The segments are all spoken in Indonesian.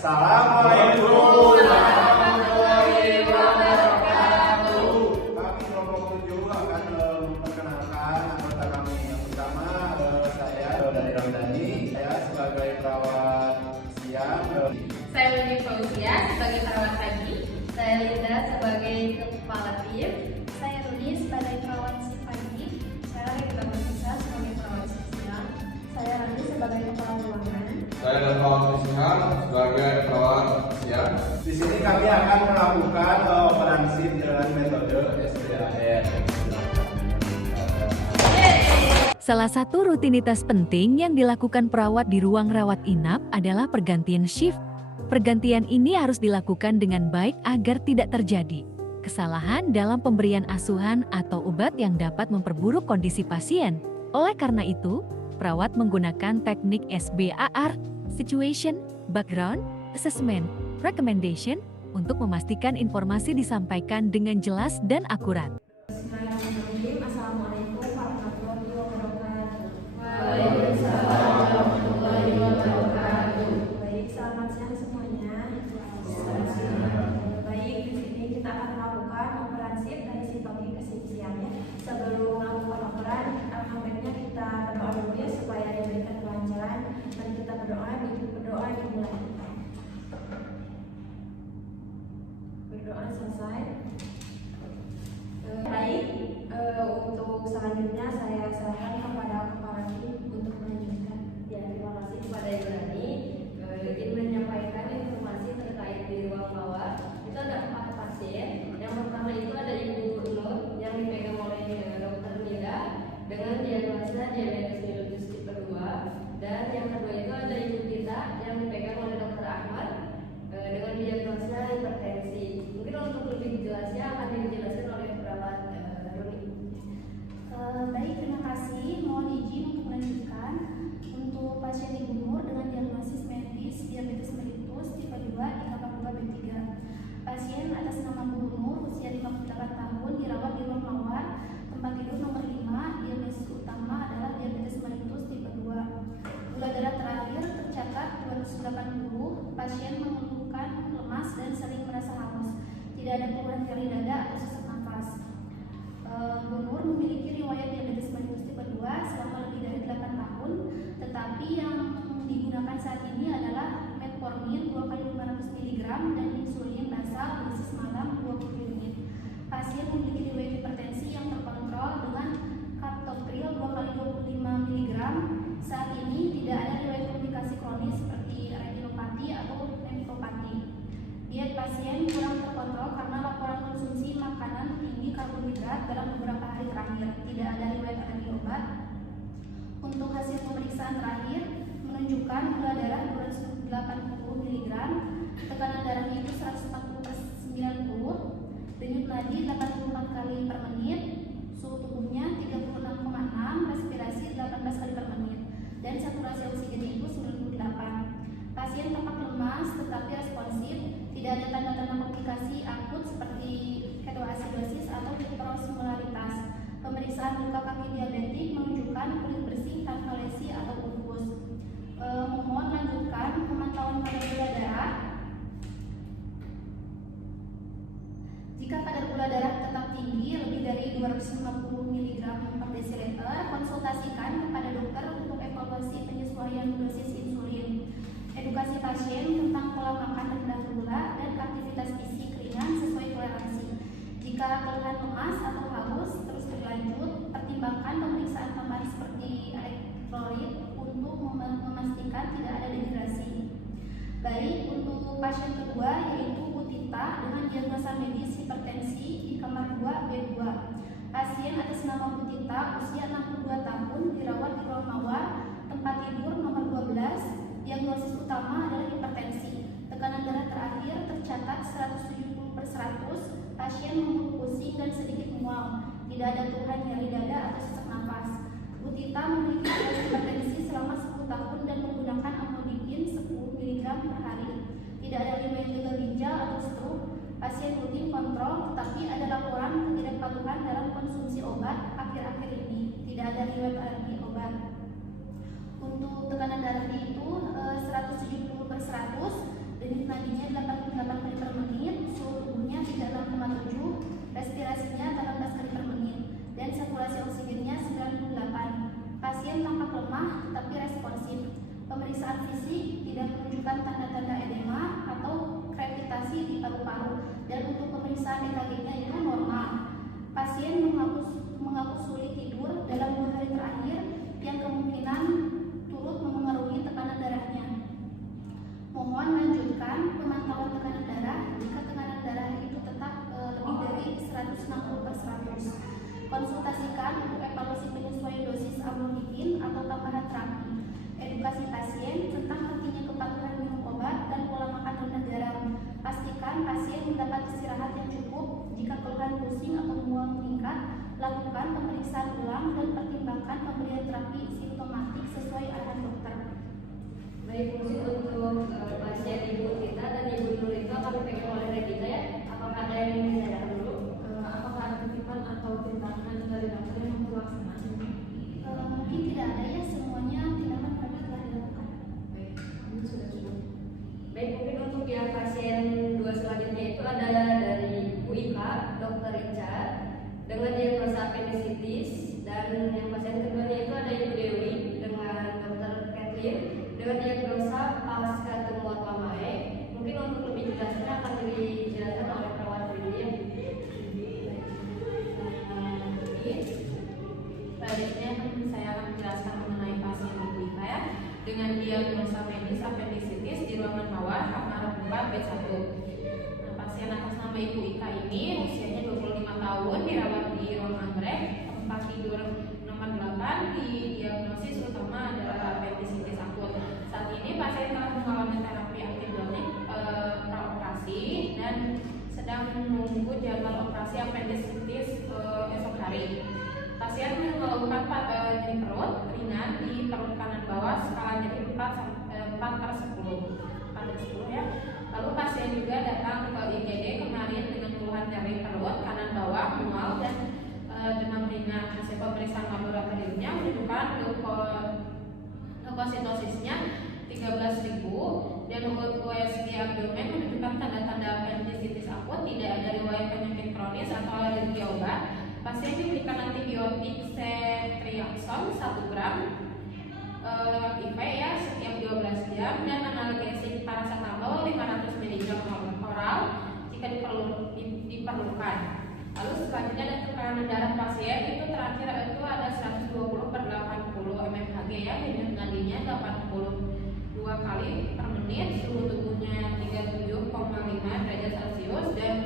Assalamualaikum warahmatullahi wabarakatuh. Kami kelompok 7 akan memperkenalkan anggota kami. Yang pertama saya dari Ramdhani, saya sebagai perawat siang. Saya Lili Fauzia sebagai perawat pagi. Saya Linda sebagai kepala tim. Saya Rudi sebagai perawat pagi. Saya Rita Marisa sebagai perawat siang. Saya Rani sebagai kepala ruangan. Saya dan kawan Ismail sebagai perawat siang. Di sini kami akan melakukan operasi dengan metode SBAR. Salah satu rutinitas penting yang dilakukan perawat di ruang rawat inap adalah pergantian shift. Pergantian ini harus dilakukan dengan baik agar tidak terjadi kesalahan dalam pemberian asuhan atau obat yang dapat memperburuk kondisi pasien. Oleh karena itu, perawat menggunakan teknik SBAR, Situation, Background, Assessment, Recommendation, untuk memastikan informasi disampaikan dengan jelas dan akurat. Bismillahirrahmanirrahim. Assalamualaikum warahmatullahi wabarakatuh. Waalaikumsalam warahmatullahi wabarakatuh. Baik, selamat siang semuanya. Baik, di sini kita akan melakukan operasi dari shift pagi ke shift siang ya. Sebelum melakukan operasi, alhamdulillah kita berdoa dulu ya supaya diberikan kelancaran. Mari kita berdoa dimulai. Berdoa selesai. Baik, untuk selanjutnya saya serahkan kepada kepala tim untuk melanjutkan. Ya, terima kasih kepada Ibu Rani. Ingin menyampaikan informasi terkait di ruang bawah. Itu ada 4 pasien. Yang pertama itu ada Ibu Nur yang dipegang oleh Dr. Nida dengan diagnosa diabetes mellitus tipe 2. Dan yang kedua itu ada Ibu Tita yang dipegang oleh Dr. Ahmad dengan diagnosa hipertensi. Mungkin untuk lebih jelasnya akan dijelaskan oleh perawat Roni. Baik, terima kasih. Mohon izin untuk melanjutkan. Untuk pasien Ibu Nur dengan diagnosis medis diabetes mellitus tipe 2 di kamar 2B3. Pasien atas nama Bu Nur, usia 58 tahun, dirawat di ruang mawar, tempat tidur nomor 5. Diagnosis utama adalah diabetes mellitus tipe 2. Gula darah terakhir tercatat 280. Pasien mengeluhkan lemas dan sering merasa haus. Tidak ada keluhan nyeri dada atau sesak nafas. Bu Nur memiliki riwayat diabetes mellitus tipe 2 selama lebih dari 8 tahun, tetapi yang digunakan saat ini adalah metformin 2 kali 500 mg dan insulin basal dosis malam 20 unit. Pasien memiliki riwayat hipertensi yang terkontrol dengan captopril 2 kali 25 mg. Saat ini tidak ada riwayat komplikasi kronis seperti retinopati atau nefropati. Diet pasien kurang terkontrol karena laporan konsumsi makanan tinggi karbohidrat dalam beberapa hari terakhir. Tidak ada riwayat alergi obat. Untuk hasil pemeriksaan terakhir menunjukkan gula darah 280 mg, tekanan darahnya itu 140/90, denyut nadi 84 kali per menit, suhu tubuhnya 36,6, respirasi 18 kali per menit, dan saturasi oksigennya itu 98. Pasien tampak lemas tetapi responsif, tidak ada tanda-tanda komplikasi akut seperti ketoasidosis atau hiperosmolaritas. Pemeriksaan luka kaki diabetik menunjukkan kulit bersih tanpa lesi atau pupus. Mohon lanjutkan pemantauan kadar gula darah. Jika kadar gula darah tetap tinggi lebih dari 250 mg per desiliter, konsultasikan kepada dokter untuk evaluasi penyesuaian dosis insulin. Edukasi pasien tentang pola makan rendah gula dan aktivitas fisik ringan sesuai toleransi. Jika keluhan lemas atau haus terus berlanjut, pertimbangkan pemeriksaan tambahan seperti elektrolit untuk memastikan tidak ada dehidrasi. Baik, untuk pasien kedua yaitu Bu Tita dengan diagnosa medis hipertensi di kamar 2B2. Pasien atas nama Bu Tita, usia 62 tahun, dirawat di ruang mawar, tempat tidur nomor 12. Diagnosis utama adalah hipertensi. Tekanan darah terakhir tercatat 170/100. Pasien mengeluh pusing dan sedikit mual. Tidak ada keluhan nyeri dada atau sesak nafas. Bu Tita memiliki hipertensi selama 10 tahun dan menggunakan amlodipin 10 mg per hari. Tidak ada riwayat gagal ginjal atau stroke. Pasien rutin kontrol, tetapi ada laporan ketidakpatuhan dalam konsumsi obat akhir-akhir ini. Tidak ada riwayat alergi obat. Untuk tekanan darahnya itu 170/100, denyut nadinya 88 kali per menit, suhu tubuhnya 36,7, respirasinya 18 kali per menit, dan saturasi oksigennya 98. Pasien tampak lemah tetapi responsif. Pemeriksaan fisik tidak menunjukkan tanda-tanda edema atau krepitasi di paru-paru, dan untuk pemeriksaan EKG-nya itu normal. Pasien mengaku sulit tidur dalam 2 hari terakhir yang kemungkinan turut memengaruhi tekanan darahnya. Mohon lanjutkan pemantauan tekanan darah jika tekanan darah itu tetap lebih dari 160/100. Konsultasikan untuk evaluasi penyesuaian dosis amlodipin atau tambahan terapi. Edukasi pasien tentang pentingnya kepatuhan minum obat dan pola makan rendah garam. Pastikan pasien mendapat istirahat yang cukup. Jika keluhan pusing atau mual meningkat, lakukan pemeriksaan ulang dan pertimbangkan pemberian terapi simptomatik sesuai arahan dokter. Baik, mungkin untuk pasien ibu kita dan ibu Nur itu akan dipegang oleh Regina ya. Apakah ada yang ingin ditanyakan dulu? Apakah ada titipan atau tindakan dari dokter yang melaksanakan? Mungkin tidak ada ya, semuanya tindakan kami telah dilakukan. Baik, ini sudah cukup. Baik, mungkin untuk yang pasien 2 selanjutnya itu ada dari Bu Ika, Dr. Richard, dengan diagnosa appendicitis, dan yang pasien keduanya itu ada Ibu Dewi dengan Dr. Kathleen dengan diagnosa pasca tumor mamae. Mungkin untuk lebih jelasnya akan dijelaskan oleh perawat ini. Selanjutnya saya akan menjelaskan mengenai pasien Ibu Ika ya, dengan diagnosa medis appendicitis di ruangan mawar kamar 4 B1. Nah, pasien atas nama Ibu Ika ini usianya 25 tahun, dirawat di ruang anggrek, tempat tidur nomor 8, didiagnosis utama adalah appendicitis akut. Saat ini pasien telah mengalami terapi antibiotik praoperasi dan sedang menunggu jadwal operasi appendicitis esok hari. Pasien mengeluhkan nyeri perut ringan di perut kanan bawah, skala nyeri 4/10 ya. Lalu pasien juga datang ke IGD kemarin dengan keluhan nyeri perut kanan bawah, mual dan demam ringan. Hasil pemeriksaan laboratoriumnya menunjukkan leukositosisnya 13.000 dan USG abdomen menunjukkan tanda-tanda appendicitis akut, tidak ada riwayat penyakit kronis atau alergi obat. Pasien diberikan antibiotik ceftriaxone 1 gram IV ya setiap 12 jam dan analgesik paracetamol 500 mg oral jika diperlukan. Lalu selanjutnya ada tekanan darah pasien itu terakhir itu ada 120/80 mmHg ya, denyut nadinya 82 kali per menit, suhu tubuhnya 37,5 derajat Celcius dan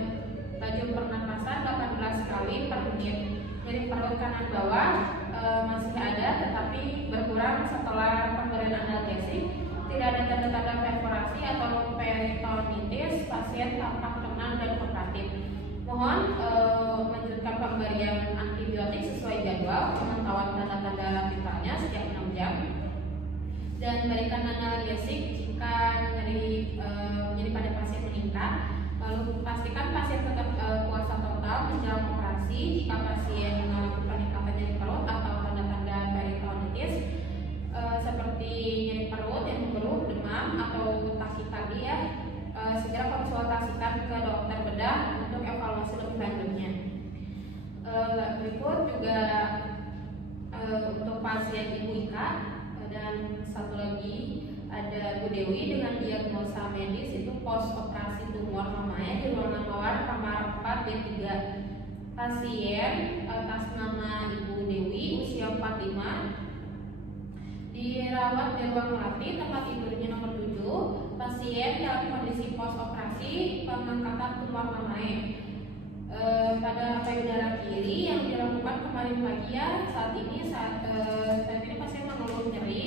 laju pernapasan 18 kali per menit. Nyeri perut kanan bawah masih ada tetapi berkurang setelah pemberian analgesik. Tidak ada tanda-tanda perforasi atau peritonitis. Pasien tampak tenang dan kooperatif. Mohon melanjutkan pemberian antibiotik sesuai jadwal, pemantauan tanda-tanda vitalnya setiap 6 jam dan berikan analgesik jika nyeri pada pasien meningkat. Lalu pastikan pasien tetap puasa total menjelang operasi. Jika pasien mengalami peningkatan nyeri perut atau tanda-tanda peritonitis seperti nyeri perut yang mengeluh, demam atau takikardia ya, segera konsultasikan ke dokter bedah untuk evaluasi lebih lanjutnya. Berikut juga untuk pasien Ibu Ika dan satu lagi ada Bu Dewi dengan diagnosa medis itu post operasi tumor mamanya di ruangan mawar kamar 4 B3. Pasien atas nama Ibu Dewi usia 45, dirawat di ruang melatih tempat tidurnya nomor 7. Pasien dalam kondisi post operasi pengangkatan tumor mamanya pada payudara kiri yang dilakukan kemarin pagi ya. Saat ini pasien mengeluh nyeri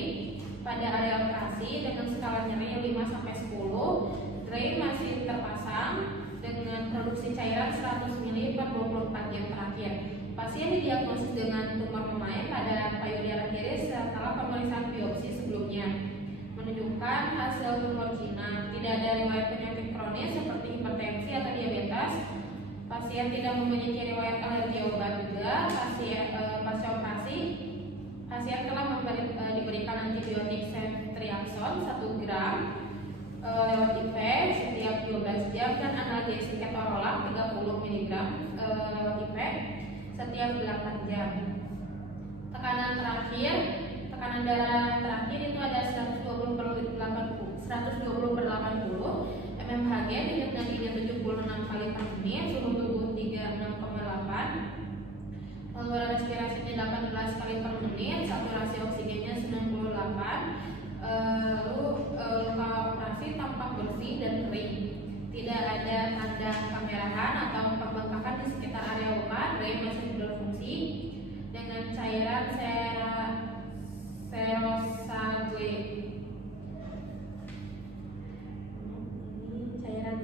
pada area operasi dengan skala nyeri 5-10. Drain masih terpasang dengan produksi cairan 100 ml per 24 jam terakhir. Pasien didiagnosis dengan tumor memae pada payudara kiri setelah pemeriksaan biopsi sebelumnya menunjukkan hasil tumor Cina. Tidak ada riwayat penyakit kronis seperti hipertensi atau diabetes. Pasien tidak memiliki riwayat alergi obat juga. Pasca operasi pasien telah diberikan antibiotik ceftriaxone 1 gram lewat IV setiap 12 jam dan analgesik ketorolak 30 mg lewat IV setiap 8 jam. Tekanan darah terakhir itu ada 120/80 mmHg, denyut nadinya 76 kali per menit, suhu tubuh 36,8, pembuluh respirasinya 18 kali per menit, saturasi oksigennya 98, lalu luka operasi tampak bersih dan kering, tidak ada tanda kemerahan atau pembengkakan di sekitar area luka, drain masih berfungsi dengan cairan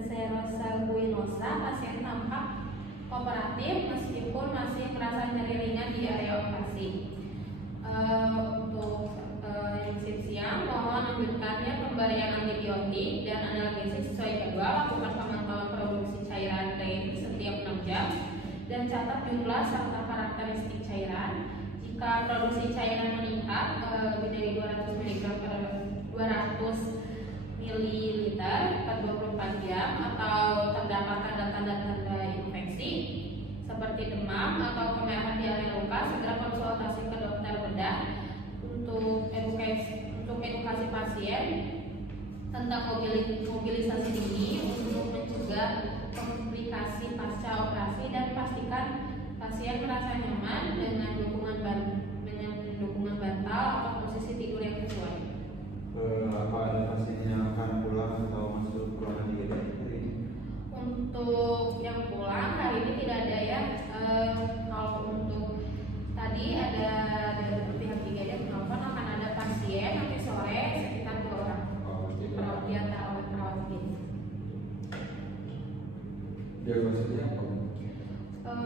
serosaguinosa. Pasien tampak kooperatif meskipun masih merasa nyeri ringan di area operasi. Untuk yang siang mohon lanjutkannya pemberian antibiotik dan analgesik sesuai jadwal, lakukan pemantauan produksi cairan drain setiap 6 jam dan catat jumlah serta karakteristik cairan. Jika produksi cairan meningkat lebih dari 200 mg per 200 ml per 24 jam atau terdapat tanda-tanda infeksi seperti demam atau kemerahan di area luka, segera konsultasi ke dokter bedah untuk edukasi pasien tentang mobilisasi dini untuk mencegah komplikasi pasca operasi, dan pastikan pasien merasa nyaman dengan dukungan bantal atau posisi tidur yang sesuai. Apa ada pasien yang akan pulang atau masuk ruangan IGD hari ini? Untuk yang pulang hari ini tidak ada ya. Kalau untuk tadi ada dari pihak IGD menelpon akan ada pasien nanti sore sekitar 2 orang. Perawat di antara oleh perawat ini. Diagnosisnya apa?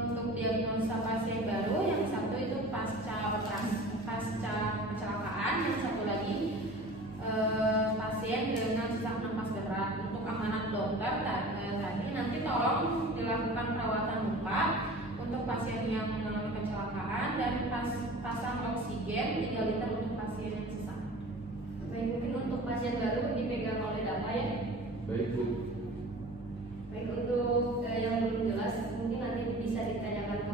Untuk diagnosa pasien baru, yang satu itu pasca kecelakaan, yang satu lagi pasien dengan sesak napas berat. Untuk amanat dokter tadi nanti tolong dilakukan perawatan luka untuk pasien yang mengalami kecelakaan dan pasang oksigen 3 liter untuk pasien yang sesak. Baik, mungkin untuk pasien baru dipegang oleh data ya. Baik Bu. Baik, untuk yang belum jelas mungkin nanti bisa ditanyakan